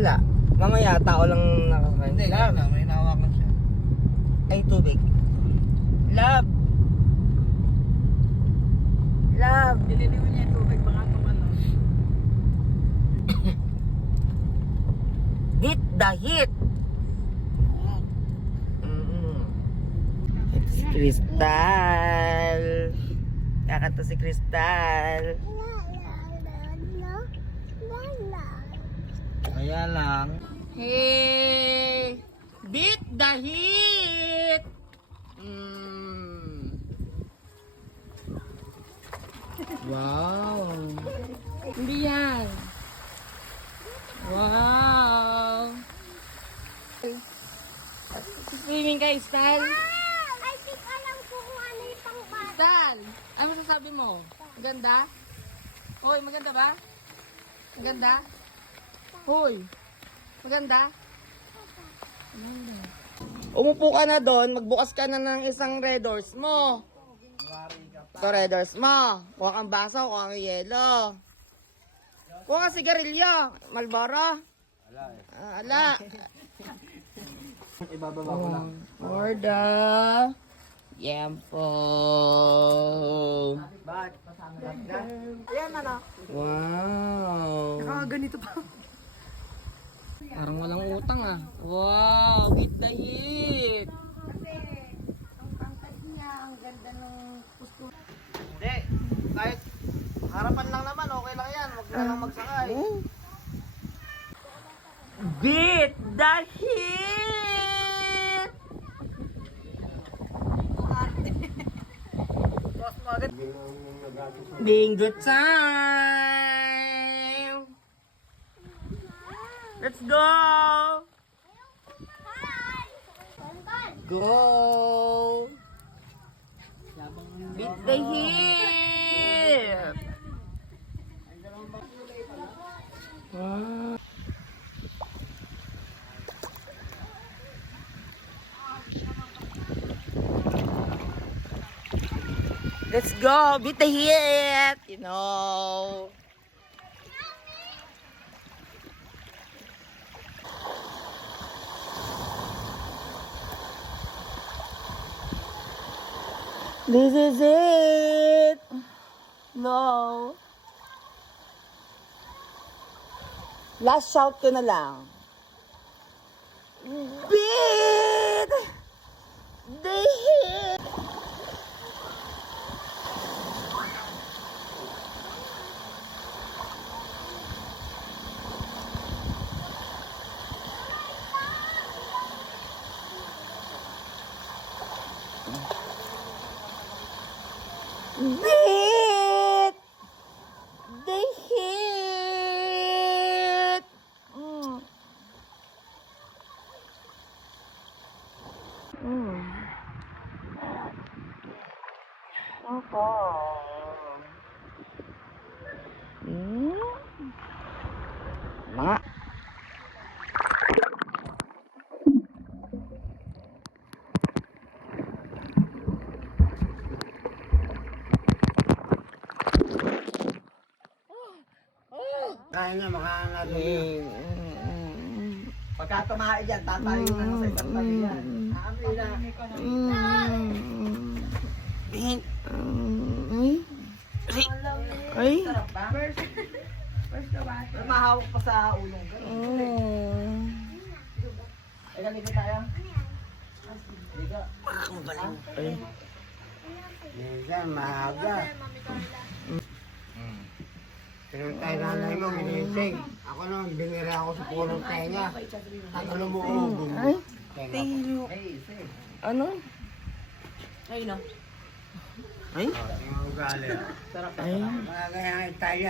Wala. Mamaya, tao lang nakakain. Hindi, ganun na. May nahawakan siya. Ay, tubig. Love! Love! Nililiwan niya yung tubig, baka kung ano. Beat the heat! Mm. It's Crystal! Kakanta si Crystal. Kaya lang. Hey! Beat the heat! Mm. Wow! Hindi yan. Wow! Swimming ka, Stan? I think alam ko kung ano yung pang Stan! Ano masasabi mo? Maganda? Hoy, maganda ba? Maganda? Hoy! Maganda? Maganda. Umupo ka na doon, magbukas ka na ng isang red doors mo. Ito red doors mo. Kuha kang baso, kuha kang yelo. Kuha kang sigarilyo. Malboro. Wala eh. Ah, ala. Ibababa ko lang. Orda. Yempo. Bakit? Ayan, ano? Wow. Nakaganito pa. Parang walang utang ah. Wow, hit the hit. Kasi, ang pangkad niya, ang ganda ng gusto. Hindi. Kahit harapan lang naman, okay lang yan. Huwag na lang magsakay. Beat the hit! Boss mo agad. Bingo time! Let's go! Go! Beat the! Wow. Let's go! Beat the hit! You know. This is it! No. Last shout ko na lang. Beat! The hit! Beat! The hit! Mm. Mm. Opo. Mm. Mga. Kaya nga, Mm, mm, mm. Pagka tumahay dyan, tatayo na sa isang tabi yan. Aami na. Mm. Mm. Ay. Mahawak pa sa ulong. Mm. Eh, ganito tayo. Liga. Ay. Minsan, maaga. Tayo nanay mo, ginising. Ako naman, binira ako sa pulong tenga. Ang lumuubog. Ay. Tenga. Ano? Ayun, no? Ay. Yung ugali. Sarap. Ay. Mga ganyan tayo.